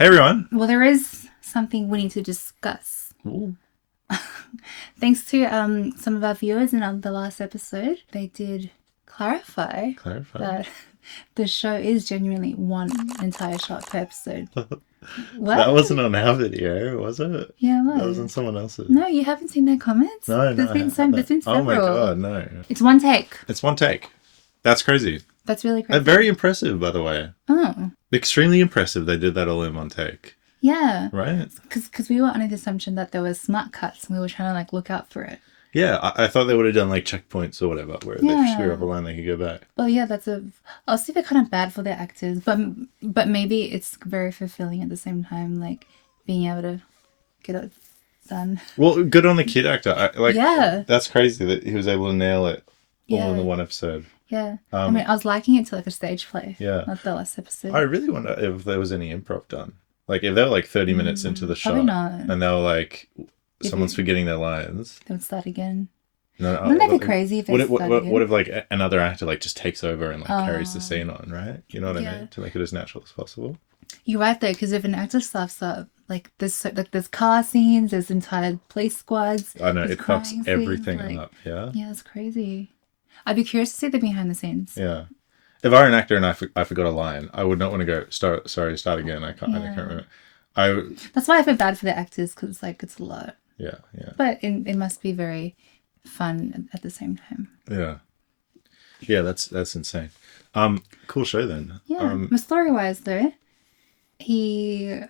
Hey everyone. Well, there is something we need to discuss. Ooh. Thanks to some of our viewers in the last episode, they did clarify that the show is genuinely one entire shot per episode. What? That wasn't on our video, was it? Yeah, That was on what? someone else's. No, you haven't seen their comments? No, There's been several. Oh my god, no. It's one take. It's one take. That's crazy. That's really crazy. Very impressive, by the way. Oh. Extremely impressive they did that all in one take. Yeah. Right? Because we were under the assumption that there were smart cuts and we were trying to like look out for it. Yeah, I thought they would have done like checkpoints or whatever, where if they screw up a line, they could go back. Well, yeah, I'll see they're kind of bad for their actors, but maybe it's very fulfilling at the same time, like being able to get it done. Well, good on the kid actor. Yeah. That's crazy that he was able to nail it all in the one episode. Yeah. I mean, I was liking it to like a stage play. Yeah. Not the last episode. I really wonder if there was any improv done. Like, if they were like 30 minutes into the shot and they were like, someone's forgetting their lines. They would start again. No, wouldn't that be crazy if they started again? What if like another actor like just takes over and like carries the scene on, right? You know what I mean? To make it as natural as possible. You're right though, because if an actor stuffs up, like there's car scenes, there's entire police squads. I know, it fucks everything up. Yeah. Yeah, it's crazy. I'd be curious to see the behind the scenes. Yeah. If I were an actor and I forgot a line, I would not want to go start again. I can't remember. That's why I feel bad for the actors, because like it's a lot. Yeah. But it must be very fun at the same time. Yeah, that's insane. Cool show then. Yeah. Story wise though, he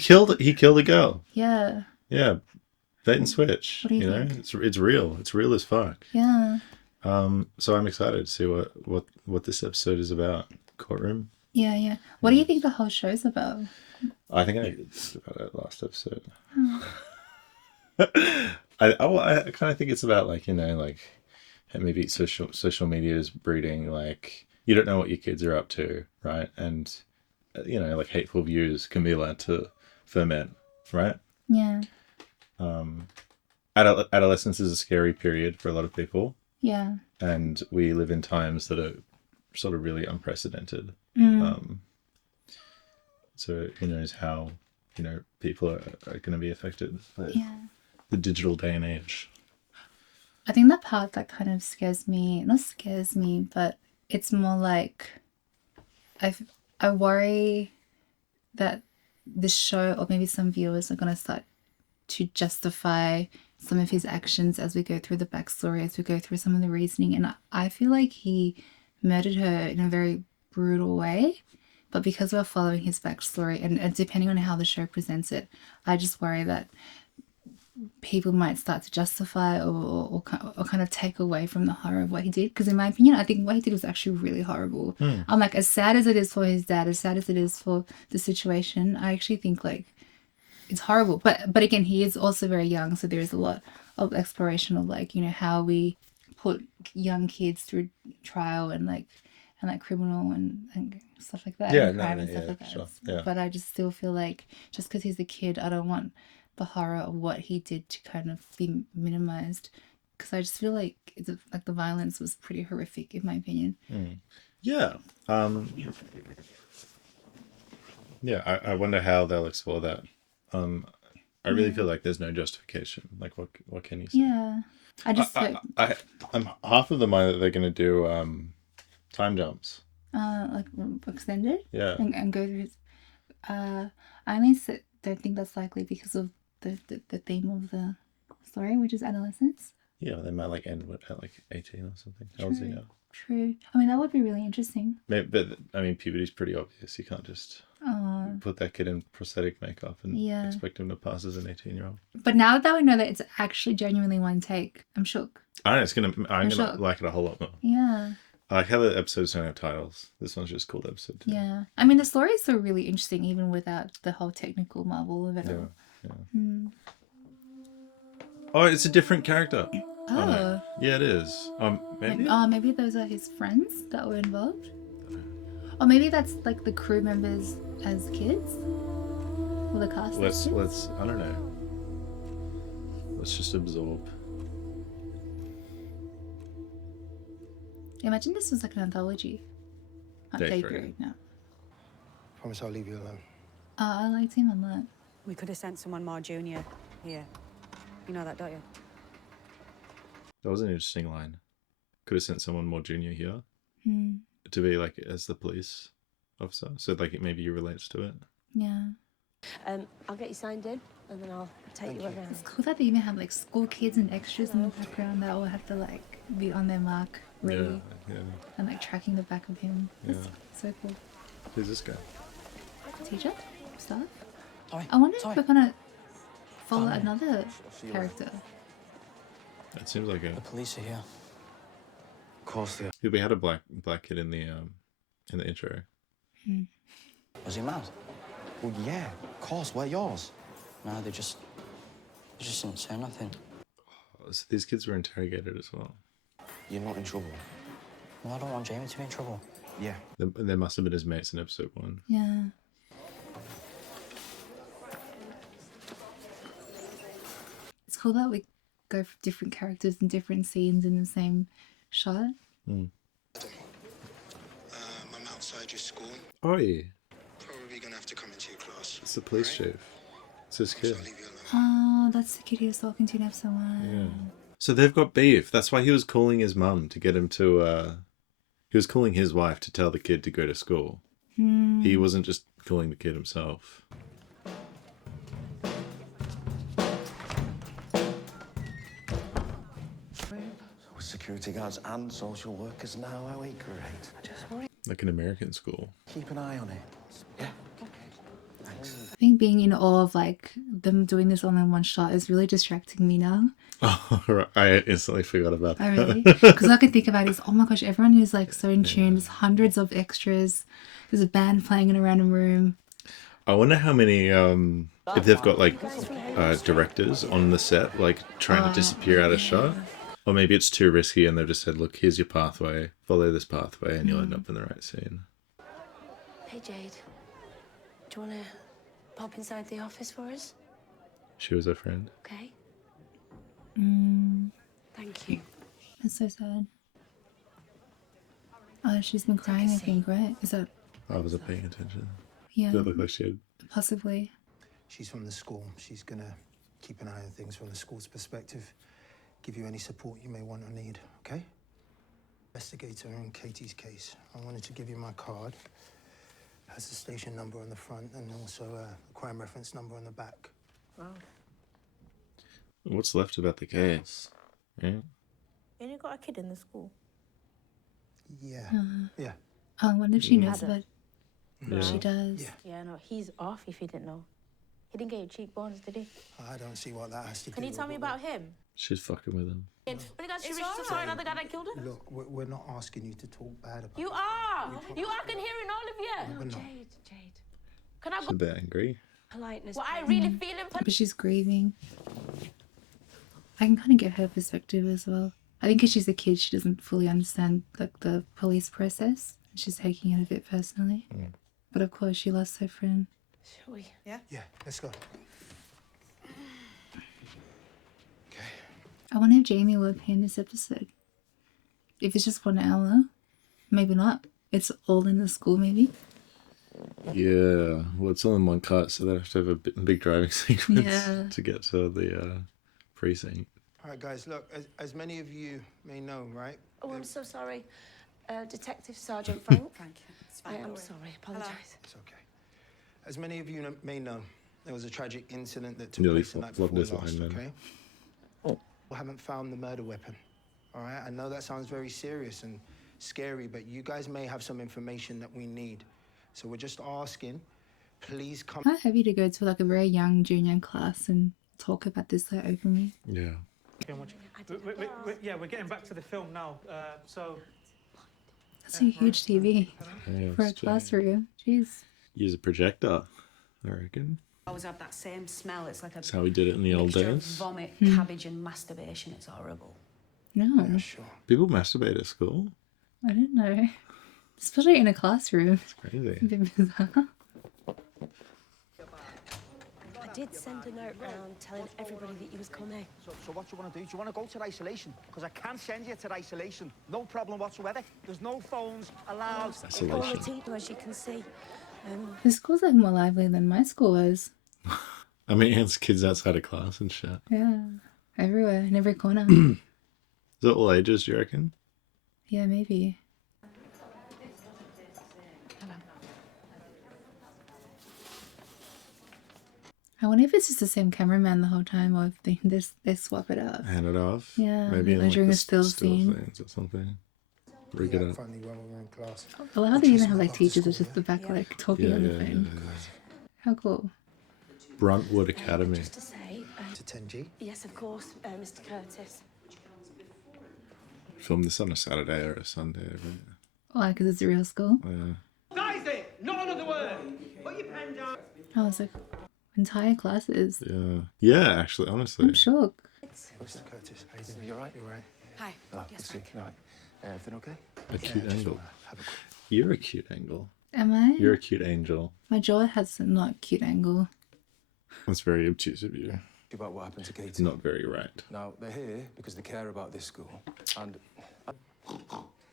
killed a girl. Yeah. Yeah. Bait and switch. What do you think? It's real. It's real as fuck. Yeah. So I'm excited to see what this episode is about. Courtroom. Yeah. What do you think the whole show's about? I think I talked about it last episode. Oh. I kind of think it's about like maybe social media is breeding like you don't know what your kids are up to, right? And like hateful views can be allowed to ferment, right? Yeah. Adolescence is a scary period for a lot of people. Yeah. And we live in times that are sort of really unprecedented. So who knows how people are going to be affected by the digital day and age. I think the part that kind of scares me, not scares me, but it's more like I worry that this show or maybe some viewers are going to start to justify some of his actions as we go through the backstory, as we go through some of the reasoning. And I feel like he murdered her in a very brutal way. But because we're following his backstory and depending on how the show presents it, I just worry that people might start to justify or kind of take away from the horror of what he did. Because in my opinion, I think what he did was actually really horrible. I'm like, as sad as it is for his dad, as sad as it is for the situation, I actually think like it's horrible. But again, he is also very young, so there is a lot of exploration of like, how we put young kids through trial and criminal and stuff like that. Yeah, crime and stuff like that. Sure. Yeah. But I just still feel like just because he's a kid, I don't want the horror of what he did to kind of be minimized. Because I just feel like like the violence was pretty horrific in my opinion. Yeah. Yeah, I wonder how they'll explore that. I really feel like there's no justification. Like, what can you say? Yeah. I'm half of the mind that they're going to do time jumps. Like extended? Yeah. And go through his... I only don't think that's likely because of the theme of the story, which is adolescence. Yeah, they might like end at like 18 or something. How old is he now? True. I mean, that would be really interesting. Maybe, but I mean, puberty's pretty obvious. You can't just put that kid in prosthetic makeup and expect him to pass as an 18-year-old. But now that we know that it's actually genuinely one take, I'm shook. I know I'm gonna like it a whole lot more. Yeah. I like how the episodes don't have titles. This one's just called episode 2. Yeah. I mean, the story is still really interesting, even without the whole technical marvel of it all. Yeah. Oh, it's a different character. Oh. No. Yeah, it is. Maybe. Maybe those are his friends that were involved. Or maybe that's like the crew members as kids. Or the cast. Let's. I don't know. Let's just absorb. Imagine this was like an anthology. Day Day three. period now. Promise I'll leave you alone. I liked him a lot. We could have sent someone more junior here. You know that, don't you? That was an interesting line. Could have sent someone more junior here to be like as the police officer. So like maybe you relate to it. Yeah. I'll get you signed in, and then I'll take you around. It's cool that they even have like school kids and extras in the background that all have to like be on their mark, ready, Yeah. and like tracking the back of him. That's so cool. Who's this guy? Teacher? Staff? Sorry. I wonder Sorry. if we're gonna follow another character. That seems like a. The police are here. Of course they are. We had a black kid in the intro. Was he mad? Well, yeah, of course. We're yours. No, they just didn't say nothing. So these kids were interrogated as well. You're not in trouble. Well, I don't want Jamie to be in trouble. Yeah. There must have been his mates in episode 1. Yeah. It's cool that we go for different characters and different scenes in the same shot. I'm outside your school. Oh yeah, Probably gonna have to come into your class. it's the police chief. It's his kid. I'll leave you alone. Oh, that's the kid he was talking to in episode 1. Yeah. So they've got beef. That's why he was calling his mum to get him to. He was calling his wife to tell the kid to go to school. He wasn't just calling the kid himself. Security guards and social workers now, how great. I just worry. Like an American school. Keep an eye on it. Yeah. Thanks. I think being in awe of like them doing this all in one shot is really distracting me now. Oh, right. I instantly forgot about that. I really, because all I can think about is, oh my gosh, everyone is like so in tune. There's hundreds of extras. There's a band playing in a random room. I wonder how many, if they've got like directors on the set, like trying to disappear out of shot. Or maybe it's too risky and they've just said, look, here's your pathway, follow this pathway and you'll end up in the right scene. Hey, Jade. Do you want to pop inside the office for us? She was her friend. Okay. Thank you. That's so sad. Oh, she's been crying, I think, right? Is that, I wasn't paying attention. yeah, Did it look like she had... possibly. She's from the school. She's gonna keep an eye on things from the school's perspective. Give you any support you may want or need, okay? Investigator in Katie's case. I wanted to give you my card. It has the station number on the front and also a crime reference number on the back. Wow. What's left about the case? Yeah. You only got a kid in the school? Yeah. Yeah. Oh, I wonder if she knows Ada. about Yeah. She does. Yeah. Yeah, no, he's off if you didn't know. He didn't get your cheekbones, did he? I don't see what that has to do. Can you tell me with- about him? She's fucking with him. When he got she reached to sorry another guy that killed her? Look, we're not asking you to talk bad about You it. are! You are, I can hear in all of you! We're not. Jade. Can I She's go? a bit angry. Politeness. Well, I really feel him. But she's grieving. I can kind of get her perspective as well. I think because she's a kid, she doesn't fully understand like the police process. She's taking it a bit personally. But of course, she lost her friend. Shall we? Yeah, let's go. I wonder if Jamie will appear in this episode. If it's just 1 hour, maybe not. It's all in the school, maybe. Yeah. Well, it's all in one cut, so they have to have a big driving sequence Yeah. to get to the precinct. All right, guys, look, as many of you may know, right? Oh, I'm so sorry. Detective Sergeant Frank. Frank, it's I fine. am sorry. Apologise. It's okay. As many of you may know, there was a tragic incident that took Nearly place the night before flogged his last, lineman. okay? We haven't found the murder weapon, all right? I know that sounds very serious and scary, but you guys may have some information that we need. So we're just asking, please come. How heavy to go to like a very young junior class and talk about this so openly. Yeah. Yeah, we're getting back to the film now. So That's a huge TV Yeah, for a it's true. classroom. Jeez. Use a projector, I reckon. Always have that same smell. It's like a That's how we did it in the old mixture of days. vomit, cabbage, and masturbation. It's horrible. No, Yeah, sure. People masturbate at school. I don't know. Especially in a classroom. It's crazy. A bit bizarre. I did send a note round telling everybody that you was coming. So what do you want to do? Do you want to go to isolation? Because I can send you to isolation. No problem whatsoever. There's no phones allowed. All the Isolation. teeth, as you can see. The school's like more lively than my school was. I mean, it's kids outside of class and shit. Yeah, everywhere, in every corner. Is it all ages, do you reckon? Yeah, maybe. I wonder if it's just the same cameraman the whole time, or if they swap it up. Hand it off? Yeah, Maybe in like like during the a still still scene. scenes or something. Rig it up. Funny when we were in class. I love how they even have like teachers that's just the back like talking Yeah, on the yeah, phone. yeah. How cool. Bruntwood Academy. Just to say, To 10G. yes, of course, Mr. Curtis. Film this on a Saturday or a Sunday, right? Why? Because it's a real school. Yeah. That is it! Not another word! Put your pen down. I was like, entire classes. Yeah. Yeah, actually, honestly. I'm shocked. Mr. Curtis, how you doing? You all right? You all right? Hi. Oh, Yes, good to Frank. see you. All right. Everything okay? A cute just angle. wanna have a quick... You're a cute angle. Am I? You're a cute angel. My jaw has a not cute angle. That's very obtuse of you. About what happened to Katie. It's not very right. Now, they're here because they care about this school. And...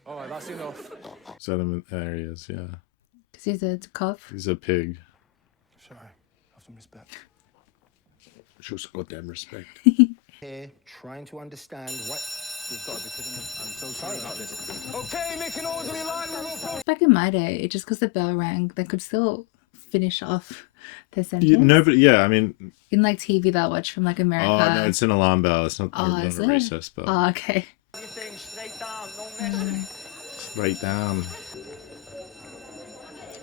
All right, that's enough. Sediment areas, yeah. Because he's a cough. He's a pig. Sorry. Have some respect. Show some goddamn respect. Here, trying to understand what... You've got to be kidding me. I'm so sorry about this. Okay, make an orderly line. We will go. Back in my day, just because the bell rang, they could still finish off their sentence. No, but yeah, I mean... In like TV that I watch from like America. Oh, no, it's an alarm bell. It's not, Oh, not is a it? recess bell. Oh, okay. Straight down, no messing. Straight down.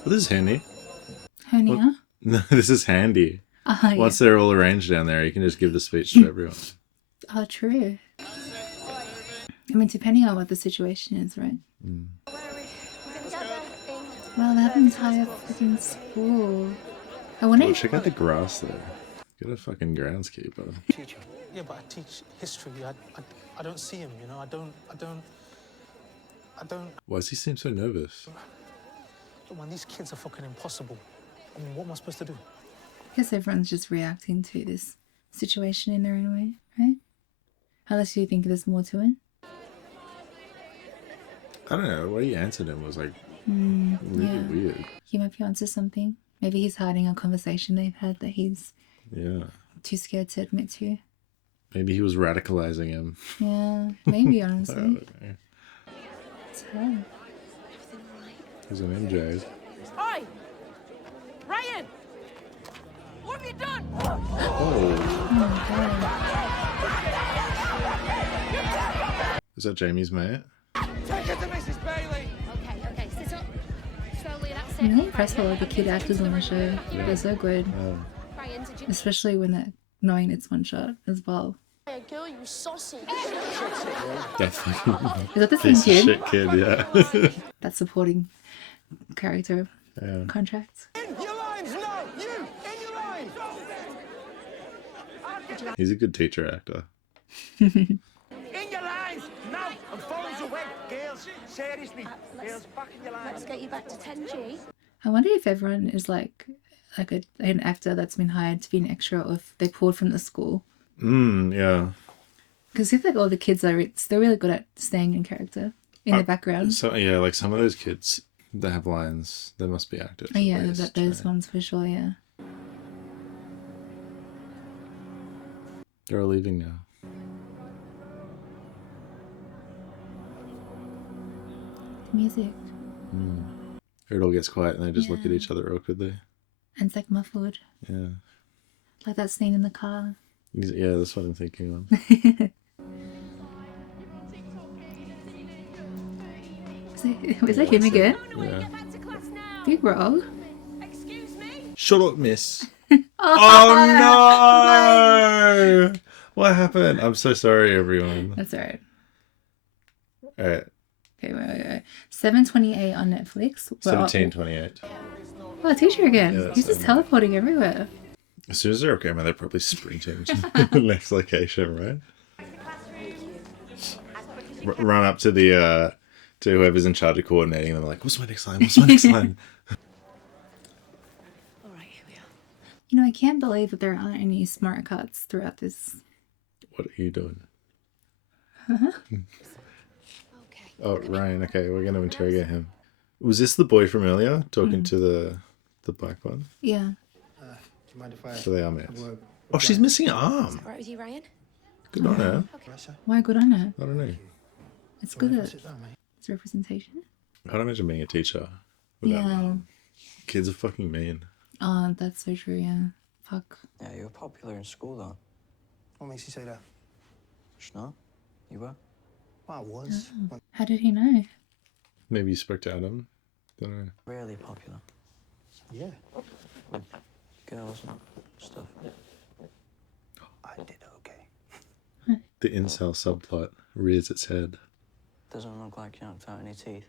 Well, this is handy. Hernia? No, this is handy. Oh, Once they're all arranged down there, you can just give the speech to everyone. Oh, true. I mean, depending on what the situation is, right? Well, they have an entire freaking school. I wonder Oh, if... check out the grass there. Get a fucking groundskeeper. Teacher. Yeah, but I teach history. I don't see him, you know. I don't. Why does he seem so nervous? Man, these kids are fucking impossible. I mean, what am I supposed to do? I guess everyone's just reacting to this situation in their own way, right? Unless you think there's more to it. I don't know. The way he answered him was like really Yeah. weird. He might be onto something. Maybe he's hiding a conversation they've had that he's Yeah. too scared to admit to. Maybe he was radicalizing him. Yeah, maybe, I honestly. don't know. It's hard. He's an MJ. Oi! Ryan! What have you done? Oh. Oh my god. Is that Jamie's mate? Take it to Mrs. Bailey. Okay, sit up. Slowly, that's I'm really impressed by all the kid actors on the show. They're so good. Ryan, did you... Especially when they're knowing it's one shot as well. Hey, girl, you sausage. That fucking Is that the same piece of kid? shit kid, yeah. That supporting character Yeah. contracts. In your lines, no! You! In your lines! He's a good teacher actor. In your lines! Now! And follow your way. Girls, seriously. Girls, back in your lines. Let's get you back to 10G. I wonder if everyone is like an actor that's been hired to be an extra, or if they pulled from the school. Yeah. Because I feel like all the kids are they're really good at staying in character in the background. So yeah, like some of those kids that have lines, they must be actors. Oh, yeah, at least, those right? ones for sure. Yeah. They're all leaving now. Music, It all gets quiet and they just look at Yeah. each other awkwardly. and it's like muffled, Yeah. like that scene in the car. Yeah, that's what I'm thinking of. Was that him again? Yeah. Back to class now. Big bro. Excuse me? Shut up, miss. Oh no! What happened? I'm so sorry, everyone. That's alright. Alright, Okay, wait. 7:28 on Netflix. We're all- 17:28. Oh, teacher again. Yeah, that's He's just so teleporting everywhere. As soon as they're okay, man, they're probably sprinting to the next location, right? Run up to the to whoever's in charge of coordinating them, like, what's my next line? What's my next line? All right, here we are. You know, I can't believe that there aren't any smart cuts throughout this. What are you doing? Okay. Oh, Ryan. Okay, we're gonna interrogate him. Was this the boy from earlier talking to the The black one. Yeah. Do you mind if I... So they are mates. have a word with Oh, she's Ryan? missing an arm. Right with you, Ryan? Good on her. Right, sir? Why good on it? I don't know. It's Do you good mind if I at sit down, mate? its representation. I can't imagine being a teacher without Yeah. kids are fucking mean. Oh, that's so true, yeah. Fuck. Yeah, you were popular in school, though. What makes you say that? Just no? You were? Well, I was. Oh. How did he know? Maybe you spoke to Adam. Don't know. Really popular. Yeah, Girls and stuff. I did okay. The incel subplot rears its head. Doesn't look like you knocked out any teeth.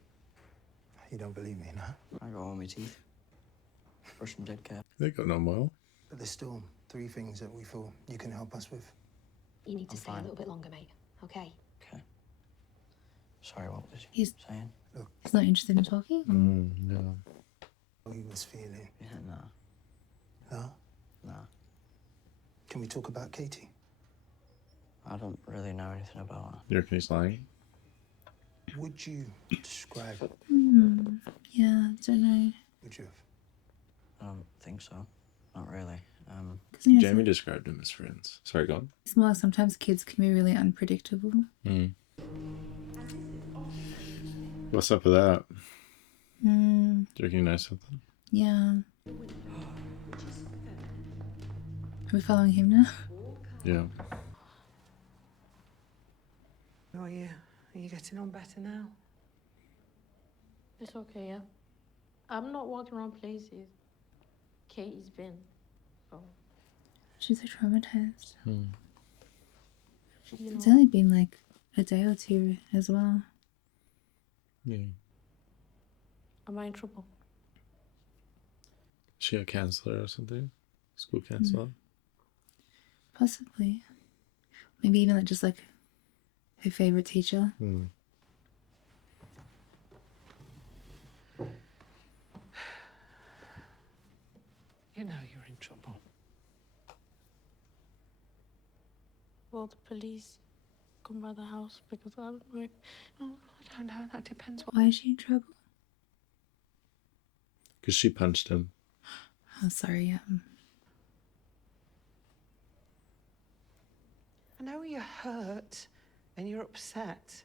You don't believe me, no? I got all my teeth. Brush them dead cat. They got on well. But there's still 3 things that we feel you can help us with. You need to I'm stay fine. a little bit longer, mate. Okay? Okay. Sorry, what was you He's saying? he's not interested in talking? No. How he was feeling. Yeah, no. No? No. Can we talk about Katie? I don't really know anything about her. You reckon he's lying? Would you describe... Yeah, don't know. Would you have? I don't think so. Not really. 'Cause, you know, Jamie described them as friends. Sorry, go on. it's more like sometimes kids can be really unpredictable. What's up with that? Mm, Do you reckon you know something? yeah. Are we following him now? Yeah. How are you? Are you getting on better now? It's okay, yeah. I'm not walking around places Katie's been. So, She's so traumatized. you It's know, only been like a day or two as well. Yeah. am I in trouble? Is she a counsellor or something? School counsellor? Possibly. Maybe even like just like her favorite teacher. You know you're in trouble. Will the police come by the house because I don't know? Oh, I don't know. That depends what... Why is she in trouble? Because she punched him. Oh, sorry. I know you're hurt and you're upset,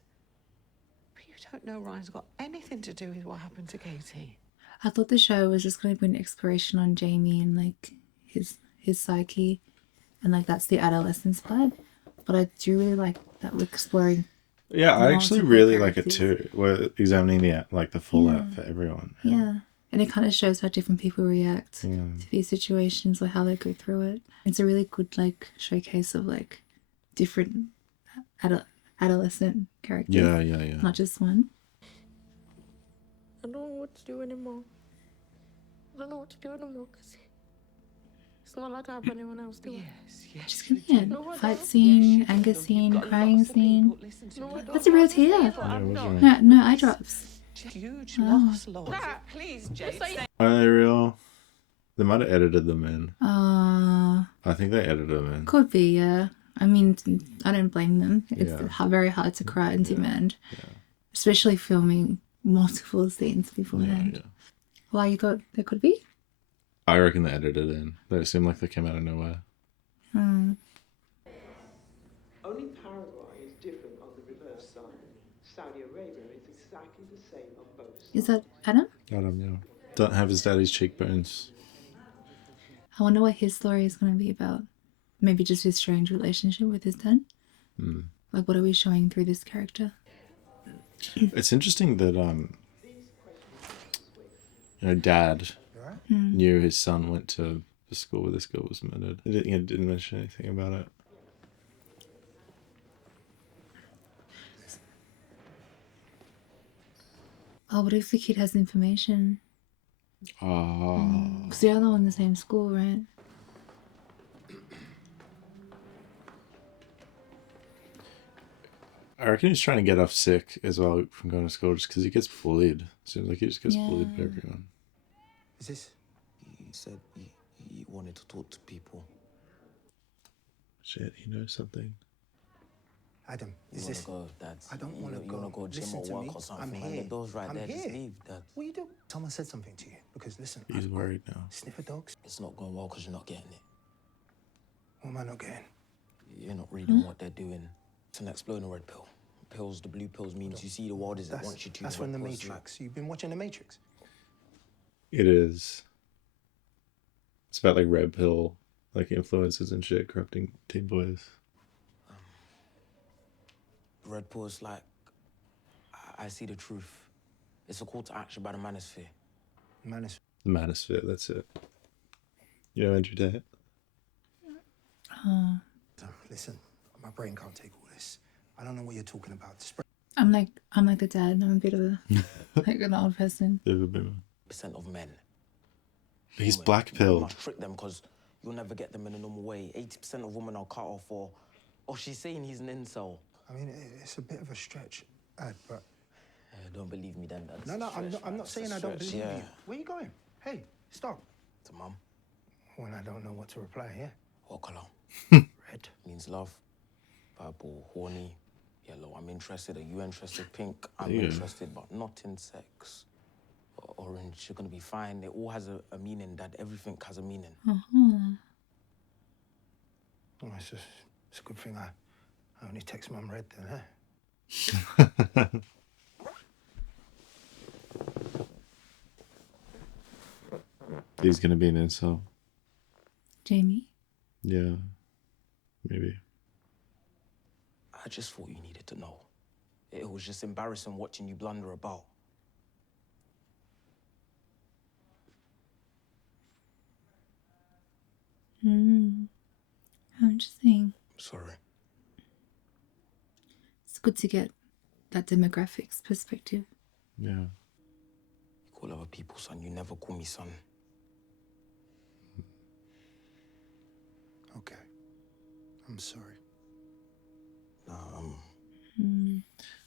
but you don't know Ryan's got anything to do with what happened to Katie. I thought the show was just going to be an exploration on Jamie and like his psyche, and like that's the adolescence part. But I do really like that we're exploring. Yeah, I actually multiple really like it characters. too. We're examining the fallout for everyone. Yeah, and it kind of shows how different people react Yeah. to these situations or how they go through it. It's a really good like showcase of like different adolescent characters. Yeah. Not just one. I don't know what to do anymore. I don't know what to do anymore because it's not like I have anyone else, do I? Yes, Just you come do. in. Fight scene, anger scene, crying scene. Listen to No, I me. don't. That's a real tear. Yeah, I'm was not. No eye drops. Huge Oh. loss, Lord. Please, Jade. Are they real? They might have edited them in. Uh, I think they edited them in. could be, yeah. I mean, I don't blame them. It's Yeah. very hard to cry and demand, especially filming multiple scenes beforehand. Yeah. Why you thought there could be? I reckon they edited it in. They seem like they came out of nowhere. Hmm. Only Paraguay is different on the reverse side. Saudi Arabia is exactly the same on both sides. Is that Adam? Adam, yeah. Don't have his daddy's cheekbones. I wonder what his story is going to be about. Maybe just his strange relationship with his dad. Like, what are we showing through this character? It's interesting that dad knew his son went to the school where this girl was murdered. He didn't mention anything about it. Oh, what if the kid has information? Oh. Because they're all in the same school, right? I reckon he's trying to get off sick as well from going to school just because he gets bullied. Seems like he just gets bullied by everyone. Is this? You said you wanted to talk to people. Shit, he knows something. Adam, You is wanna this... go, Dad? I don't You- want to you go. wanna go gym Listen or to work me. or something, I'm man? here. The door's right I'm there. Just here. leave, Dad. What are you doing? Someone said something to you. Because listen, He's worried now. sniffer dogs. It's not going well because you're not getting it. What am I not getting? You're not reading what they're doing. It's an exploding red pill. Pills, the blue pills means you see the world as it wants you to. That's red from the pills, Matrix. You've been watching the Matrix. It is. It's about like red pill, like influences and shit corrupting teen boys. Red pill is like, I see the truth. It's a call to action by the manosphere. Manosphere. The manosphere, that's it. You know Andrew Tate? Oh, Listen, my brain can't take all this. I don't know what you're talking about. I'm like the dad. I'm a bit of a like an old person. Percent of men. He's Women. black You pilled. must trick them because you'll never get them in a normal way. 80% of women are cut off or she's saying he's an incel. I mean, it's a bit of a stretch, Ad, but... Don't believe me then, Dad. No, I'm not saying I don't believe you. Where you going? Hey, stop. To Mum. When I don't know what to reply, yeah? What colour? Red. Means love. Purple, horny, yellow. I'm interested. Are you interested? Pink. I'm Yeah. interested, but not in sex. Orange, you're gonna be fine. It all has a meaning, Dad. Everything has a meaning. Uh-huh. Oh, it's a good thing I only text Mum Red then, huh? He's gonna be an incel. Jamie? Yeah. Maybe. I just thought you needed to know. It was just embarrassing watching you blunder about. How interesting. Sorry. It's good to get that demographics perspective. Yeah. You call other people son, you never call me son. Okay. I'm sorry.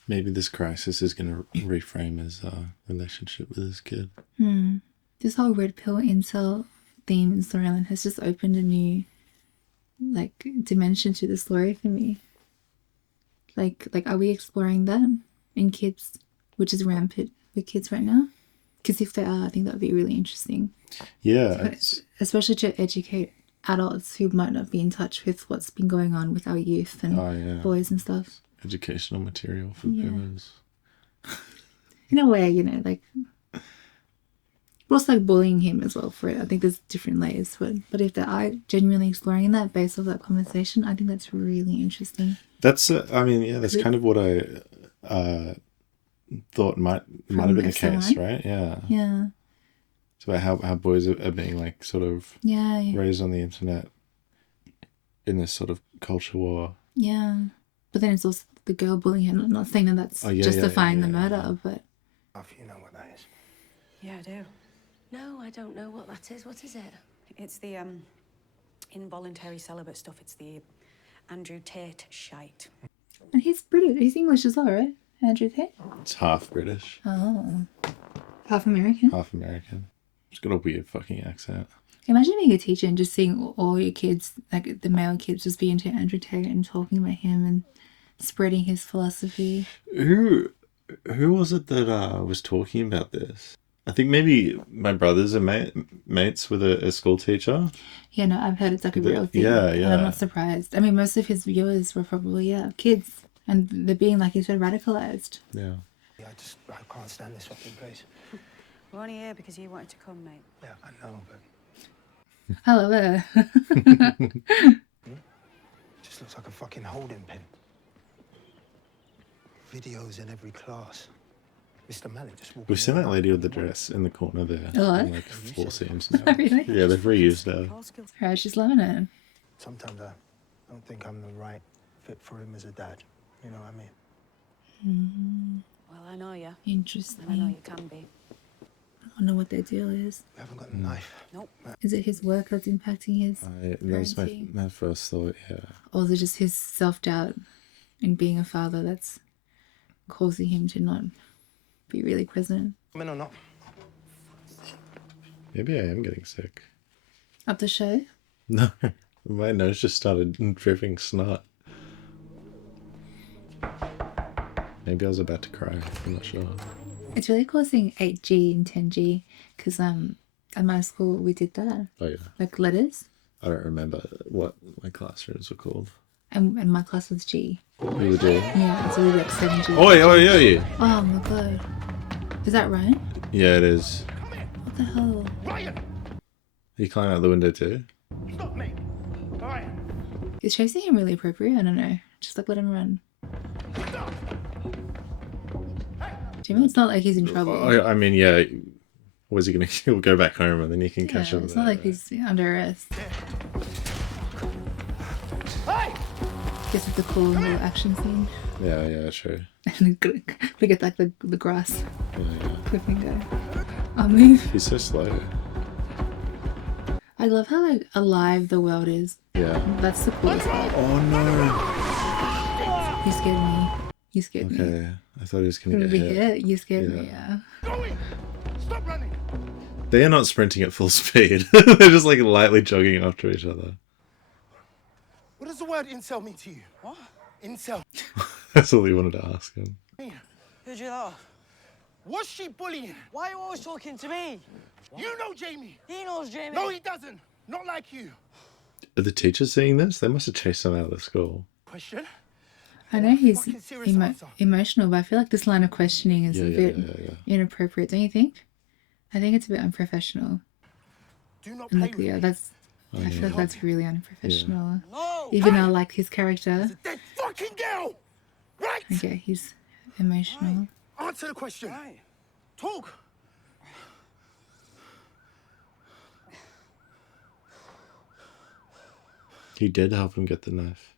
Maybe this crisis is going to reframe his relationship with his kid. This whole red pill incel theme in storyline has just opened a new like dimension to the story for me. Like are we exploring that in kids, which is rampant with kids right now? Because if they are, I think that would be really interesting. Yeah. Especially to educate adults who might not be in touch with what's been going on with our youth and boys and stuff. Educational material for boomers. In a way, like but also like bullying him as well for it. I think there's different layers to it. But if they are genuinely exploring that based off that conversation, I think that's really interesting. That's that's kind of what I thought might have been the case, right? Yeah. Yeah. It's about how boys are being like sort of raised on the internet in this sort of culture war. Yeah. But then it's also the girl bullying him. I'm not saying that that's justifying the murder, but... You know what that is? Yeah, I do. No, I don't know what that is. What is it? It's the involuntary celibate stuff. It's the Andrew Tate shite. And he's British. He's English as well, right? Andrew Tate? It's half British. Oh. Half American? Half American. He's got a weird fucking accent. Imagine being a teacher and just seeing all your kids, like the male kids, just be into Andrew Tate and talking about him and spreading his philosophy. Who was it that was talking about this? I think maybe my brothers are mates with a school teacher. Yeah, no, I've heard it's like a real thing. Yeah. And I'm not surprised. I mean, most of his viewers were probably, kids. And they're being, like you said, radicalized. Yeah. I can't stand this fucking place. We're only here because you wanted to come, mate. Yeah, I know, but... Hello there. Just looks like a fucking holding pen. Videos in every class. Mr. Malik just walking. We've seen that lady with the dress in the corner there. Hello? In like 4 scenes now. Really? Yeah, they've reused her. Right, she's loving it. Sometimes I don't think I'm the right fit for him as a dad. You know what I mean? Well, I know you. Interesting. And I know you can be. I wonder what their deal is. We haven't got a knife. Nope. Is it his work that's impacting his That was my first thought, yeah. Or is it just his self-doubt in being a father that's causing him to not be really present? I mean, or not. Maybe I am getting sick. Up the show? No, my nose just started dripping snot. Maybe I was about to cry. I'm not sure. It's really cool seeing 8G and 10G because at my school we did that. Oh yeah. Like letters. I don't remember what my classrooms were called. And my class was G. You were doing? Yeah, so we were like 7G. Oh yeah. Oh my god. Is that right? Yeah, it is. What the hell? You climb out the window too? Stop me! Ryan! Is chasing him really appropriate? I don't know. Just like let him run. Jimmy, it's not like he's in trouble. I mean, yeah. Was he gonna? He'll go back home and then you can catch him. It's not like he's under arrest. Guess it's a cool little action scene. Yeah, true. And we get like the grass. Yeah. Flipping go. I'll move. He's so slow. I love how like alive the world is. Yeah. That's the coolest part. Oh no. You scared me. You scared me. Okay. I thought he was gonna get be hit. You scared me, yeah. Stop running! They are not sprinting at full speed. They're just like lightly jogging after each other. What does the word incel mean to you? What? Incel. That's all you wanted to ask him. Who'd you love? Was she bullying? Why are you always talking to me? What? You know Jamie. He knows Jamie. No, he doesn't. Not like you. Are the teachers seeing this? They must have chased him out of the school. Question? I know he's emotional, but I feel like this line of questioning is a bit inappropriate, don't you think? I think it's a bit unprofessional. Do not and like, yeah, I feel like that's really unprofessional. No. Even though I like his character. That fucking girl! Right! Okay, he's emotional. Right. Answer the question. Right. Talk. He did help him get the knife.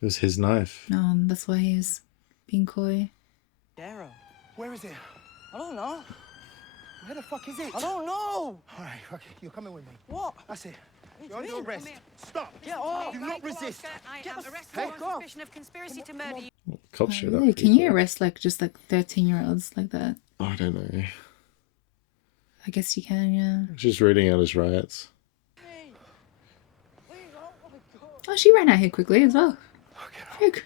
It was his knife. That's why he was being coy. Darrow. Where is it? I don't know. Where the fuck is it? I don't know. All right, okay, you're coming with me. What? That's it. You're under arrest. Stop. Get off. Do not resist. I am arrested on suspicion of conspiracy to murder you. Cops shoot up. Really? Can you arrest just 13-year-olds like that? I don't know. I guess you can, yeah. Just reading out his riots. Oh, she ran out here quickly as well. Okay.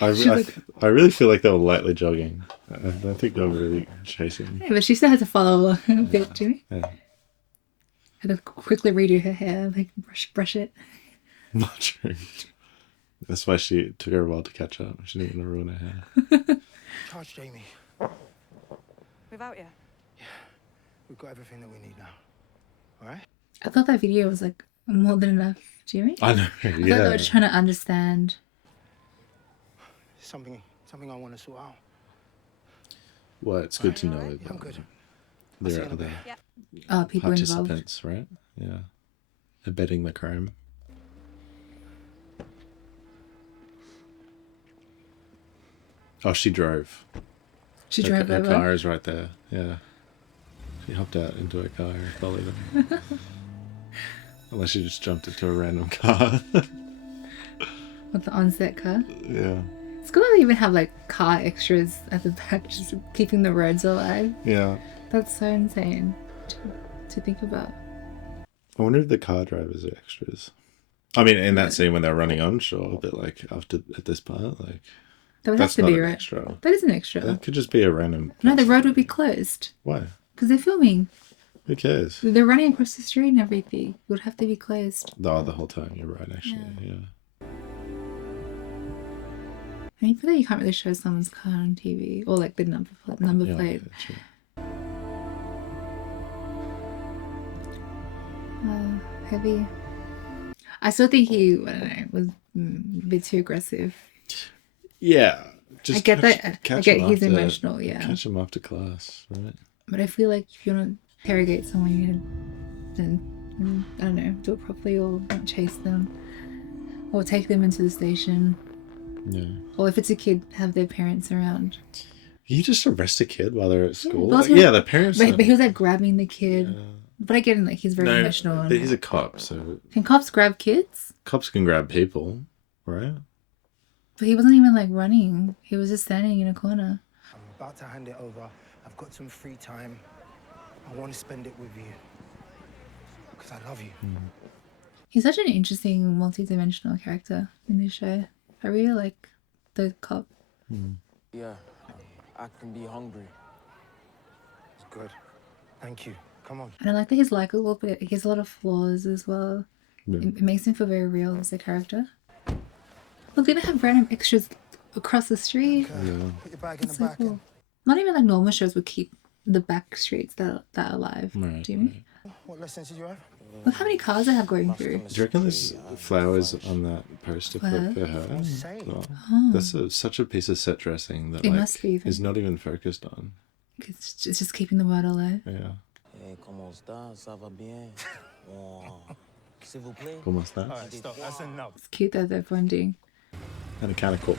I really feel like they were lightly jogging. I don't think they were really chasing. Yeah, but she still had to follow along a bit, Jimmy. Yeah. Had to quickly redo her hair, like brush it. Not true. That's why she took her a while to catch up. She didn't want to ruin her hair. Charge Jamie. Without you? Yeah. We've got everything that we need now. All right? I thought that video was like more than enough, Jimmy. I know, I thought they were just trying to understand. Something I want to sort out. Well, it's good to know that I'm good. there are other people participants, involved. right? Yeah. Abetting the crime. Oh, she drove. She drove her over? car is right there. Yeah. She hopped out into her car and followed them. Unless she just jumped into a random car. With the onset car? Yeah. It's cool that they even have like car extras at the back, just keeping the roads alive. Yeah. That's so insane to think about. I wonder if the car drivers are extras. I mean, in that scene when they're running on, sure, but like at this part, like That would have that's to not be an right. extra. That is an extra. That could just be a random. No, the road would be closed. Why? Because they're filming. Who cares? They're running across the street and everything. It would have to be closed. Oh, the whole time. You're right, actually. Yeah. I mean, for that you can't really show someone's car on TV or like the number plate. Heavy. I still think he, I don't know, was a bit too aggressive. Yeah. Just I get that. I get he's after, emotional, yeah. Catch him after class, right? But I feel like if you want to interrogate someone, then I don't know, do it properly or don't chase them or take them into the station. Yeah. Or if it's a kid, have their parents around. You just arrest a kid while they're at school? Yeah, the parents. But he was like grabbing the kid. But I get him, like he's very emotional. But he's a cop, so. Can cops grab kids? Cops can grab people, right? But he wasn't even like running. He was just standing in a corner. I'm about to hand it over. I've got some free time. I want to spend it with you. Because I love you. He's such an interesting, multi-dimensional character in this show. I really like the cop. Yeah, I can be hungry. It's good. Thank you. Come on. And I like that he's likable, but he has a lot of flaws as well. Yeah. It makes him feel very real as a character. Look, they have random extras across the street. Put your bag in That's the so back. cool. Not even like normal shows would keep the back streets that are alive. Right, Do you mean? What lessons did you have? Look how many cars they have going through. Do you reckon there's flowers on that poster for her? Well, that's such a piece of set dressing that It like must be, is not even focused on. It's just keeping the word alive. Yeah. Hey, comment ça? Ça va bien? S'il vous plaît. Comment ça? All right, stop. That's enough. It's cute that they're bonding. And a can of Coke.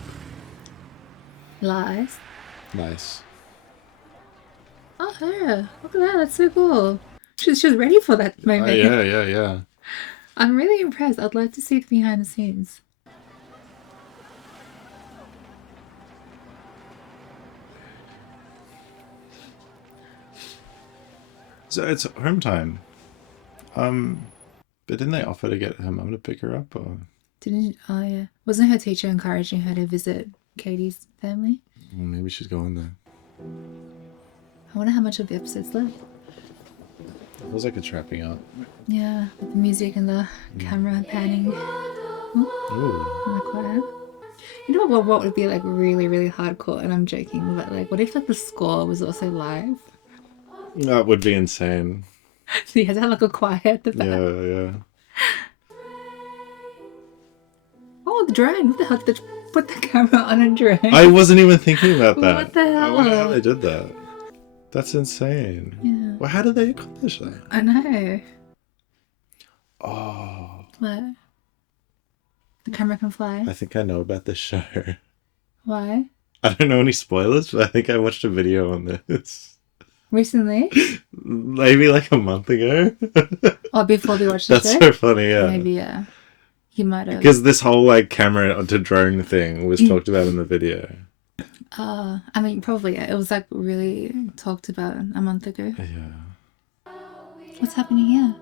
Lies. Nice. Oh, her. Look at that. That's so cool. She was ready for that moment. Yeah. I'm really impressed. I'd love to see the behind the scenes. So it's home time. But didn't they offer to get her mum to pick her up? Or Didn't? Oh, yeah. Wasn't her teacher encouraging her to visit Katie's family? well, maybe she's going there. I wonder how much of the episode's left. It feels like it's wrapping up. Yeah, with the music and the camera panning. Ooh. And the choir. You know what would be like really, really hardcore? And I'm joking, but like, what if like the score was also live? That would be insane. So you had to have like a choir at the back. Yeah. Oh, the drone! What the hell did they put the camera on a drone? I wasn't even thinking about that. What the I wonder how hell? they did that. That's insane. Yeah. Well, how did they accomplish that? I know. Oh, What? The camera can fly? I think I know about this show. Why? I don't know any spoilers, but I think I watched a video on this. Recently? Maybe like a month ago. Or before we watched the That's show? so funny, yeah. Maybe, yeah. You might have. Because this whole like camera to drone thing was talked about in the video. I mean, probably, yeah. It was like really talked about a month ago. Yeah. What's happening here?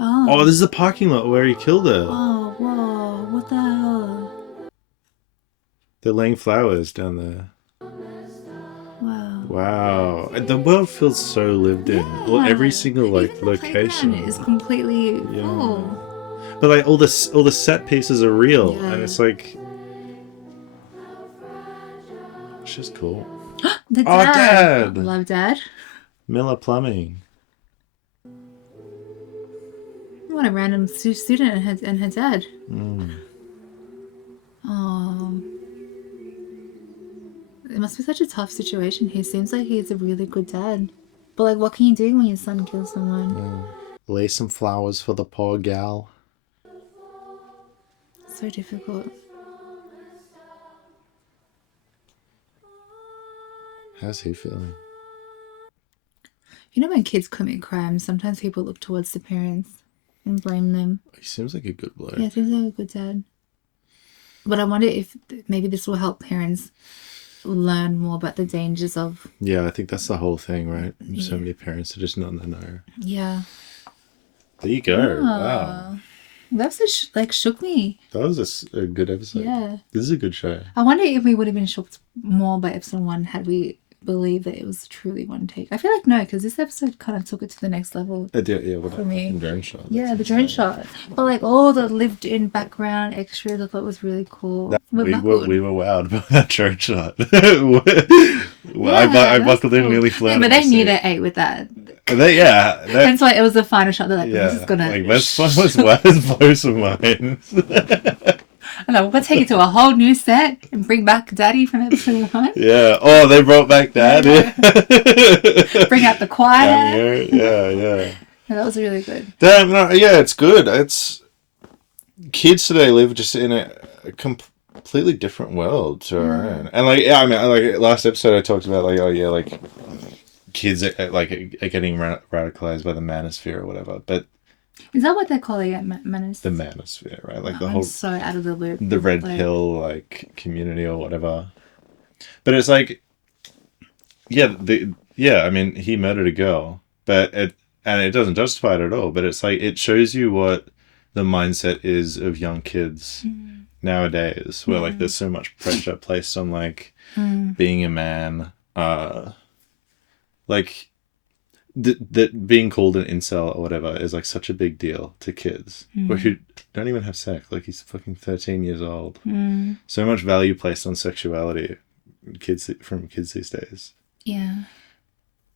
Oh, this is the parking lot where he killed her. Oh, whoa. What the hell? They're laying flowers down there. Wow. Wow. The world feels so lived in. Well, every single like Even the location playground is completely full. But like all the set pieces are real, Yeah. and it's like it's just cool. The Oh, dad. Dad! Love Dad. Miller Plumbing. What a random student and her dad. Mm. Oh. It must be such a tough situation. He seems like he's a really good dad. But like, what can you do when your son kills someone? Lay some flowers for the poor gal. So difficult. How's he feeling? You know, when kids commit crimes, sometimes people look towards the parents and blame them. He seems like a good bloke. Yeah, seems like a good dad. But I wonder if maybe this will help parents learn more about the dangers of... Yeah, I think that's the whole thing, right? So Yeah. many parents are just not in the know. Yeah. There you go. Wow. That episode like shook me. That was a good episode. Yeah. This is a good show. I wonder if we would have been shocked more by episode 1 had we believed that it was truly one take. I feel like no, because this episode kind of took it to the next level. Yeah, what For me. drone shot. Yeah, the drone shot. But like all the lived-in background extras, I thought was really cool. We buckled. were wowed by that drone shot. I buckled in nearly flat. Yeah, but they knew they ate with that. That's why it was the final shot. They're like, this is gonna... Like, let's blow some minds. And like, we're gonna take it to a whole new set and bring back Daddy from episode 1. Yeah. Oh, they brought back Dad. Bring out the choir. Yeah. Yeah, that was really good. Damn, no, yeah, it's good. It's kids today live just in a completely different world to our own. And like, yeah, I mean, like last episode I talked about like, oh yeah, like kids are getting radicalized by the manosphere or whatever. But Is that what they're calling it, manosphere? the manosphere, right? Like the I'm whole so out of the loop. the red pill like community or whatever. But it's like, yeah, I mean, he murdered a girl, but it doesn't justify it at all. But it's like it shows you what the mindset is of young kids nowadays, where like there's so much pressure placed on like being a man, like that being called an incel or whatever is like such a big deal to kids who don't even have sex. Like he's fucking 13 years old. So much value placed on sexuality from kids these days. Yeah.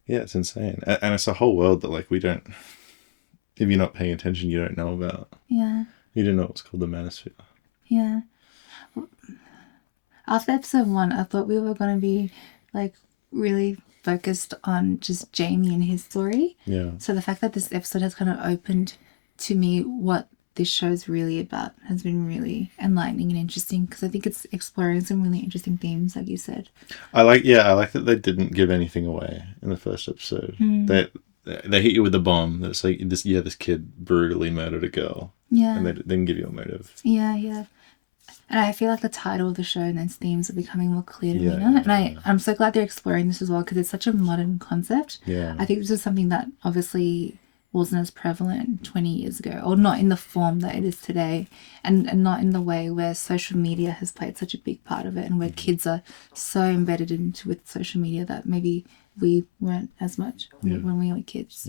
Yeah, it's insane. And it's a whole world that like we don't, if you're not paying attention, you don't know about. Yeah. You don't know what's called the manosphere. Yeah. After episode 1, I thought we were going to be like really focused on just Jamie and his story. Yeah. So the fact that this episode has kind of opened to me what this show's really about has been really enlightening and interesting, because I think it's exploring some really interesting themes, like you said. I like that they didn't give anything away in the first episode. They hit you with a bomb that's like this kid brutally murdered a girl. Yeah. And they didn't give you a motive. Yeah, yeah. And I feel like the title of the show and its themes are becoming more clear to me now. And I'm so glad they're exploring this as well, because it's such a modern concept. Yeah. I think this is something that obviously wasn't as prevalent 20 years ago, or not in the form that it is today, and not in the way where social media has played such a big part of it, and where kids are so embedded into with social media that maybe we weren't as much when we were kids.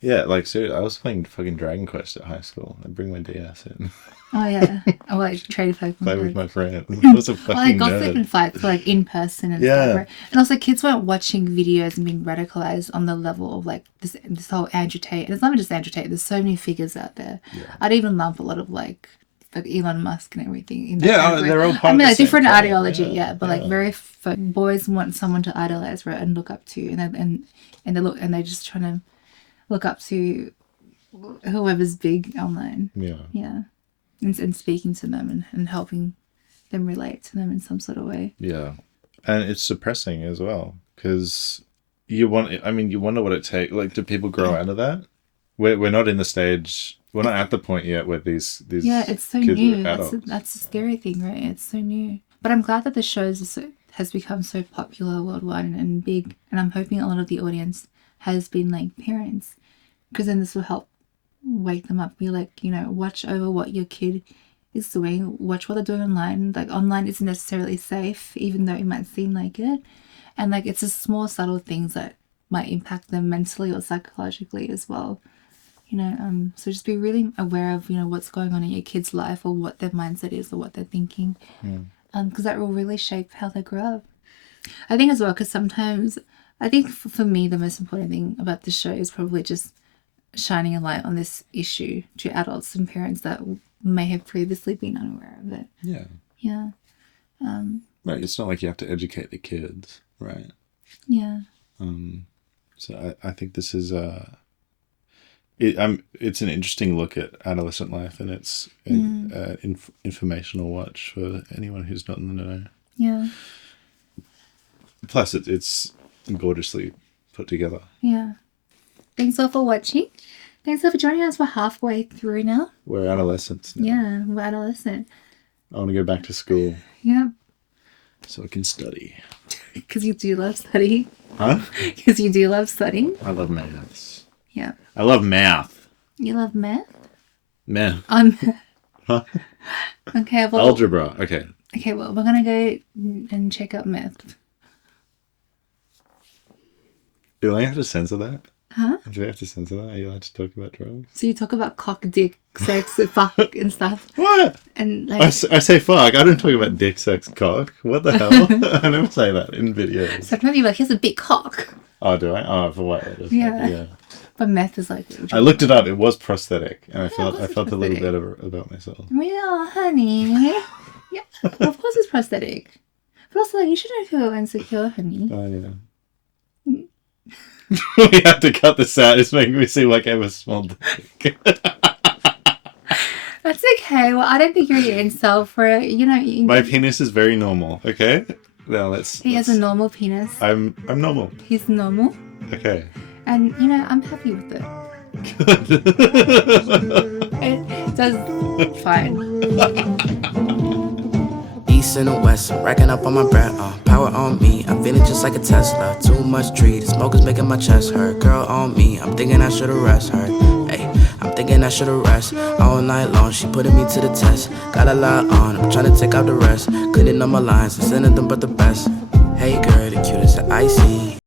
Yeah, like seriously, I was playing fucking Dragon Quest at high school. I'd bring my DS in. Oh yeah. I like trade Pokemon. Play with my friend. I was a fucking I got nerd. different fights like in person and stuff, right? And also kids weren't watching videos and being radicalized on the level of like this whole Andrew Tate. And it's not even just Andrew Tate, there's so many figures out there. I'd even lump a lot of like Elon Musk and everything in that category. They're all part of the like same different thing. ideology, but like very boys want someone to idolize, right, and look up to, and they're just trying to look up to whoever's big online. Yeah. And speaking to them and helping them relate to them in some sort of way. Yeah. And it's suppressing as well, because you wonder what it takes. Like, do people grow out of that? We're not in the stage, we're not at the point yet where these it's so kids new. are adults. That's the scary thing, right? It's so new. But I'm glad that the show has become so popular worldwide and big. And I'm hoping a lot of the audience has been like parents, because then this will help wake them up. Be like, watch over what your kid is doing. Watch what they're doing online. Like, online isn't necessarily safe, even though it might seem like it. And like, it's just small subtle things that might impact them mentally or psychologically as well. So just be really aware of what's going on in your kid's life, or what their mindset is, or what they're thinking, because that will really shape how they grow up. I think as well, because sometimes I think for me the most important thing about this show is probably just shining a light on this issue to adults and parents that may have previously been unaware of it. Yeah. Right, it's not like you have to educate the kids, right? Yeah. So I think this is it's an interesting look at adolescent life, and it's an informational watch for anyone who's not in the know. Yeah. Plus, it's gorgeously put together. Yeah. Thanks all for watching. Thanks all for joining us. We're halfway through now. We're adolescents now. Yeah, we're adolescent. I want to go back to school. Yeah. So I can study. Because you do love studying. Huh? Because you do love studying. I love maths. Yeah. I love math. You love math? Math. Huh? Okay, well... Algebra. Okay. Okay, well, we're going to go and check out math. Do I have to censor that? Huh? Do I have to censor that? Are you allowed to talk about drugs? So you talk about cock, dick, sex, fuck, and stuff. What? And like... I say fuck. I don't talk about dick, sex, cock. What the hell? I never say that in videos. Sometimes you're like, here's a big cock. Oh, do I? Oh, for what? Yeah. But meth is like... I looked it up. It was prosthetic. And I felt a little better about myself. Yeah, honey. Yeah, of course it's prosthetic. But also, like, you shouldn't feel insecure, honey. Oh, yeah. We have to cut this out. It's making me seem like I have a small dick. That's okay. Well, I don't think you're an incel for it. My penis is very normal. Okay. Now He has a normal penis. I'm normal. He's normal. Okay. And I'm happy with it. It does fine. East and the west, racking up on my bread, power on me, I'm feeling just like a Tesla, too much treat, the smoke is making my chest hurt, girl on me, I'm thinking I should've rest her, hey, I'm thinking I should've rest. All night long, she putting me to the test. Got a lot on, I'm trying to take out the rest. Couldn't know my lines, I'm sending them but the best. Hey girl, the cutest that I see.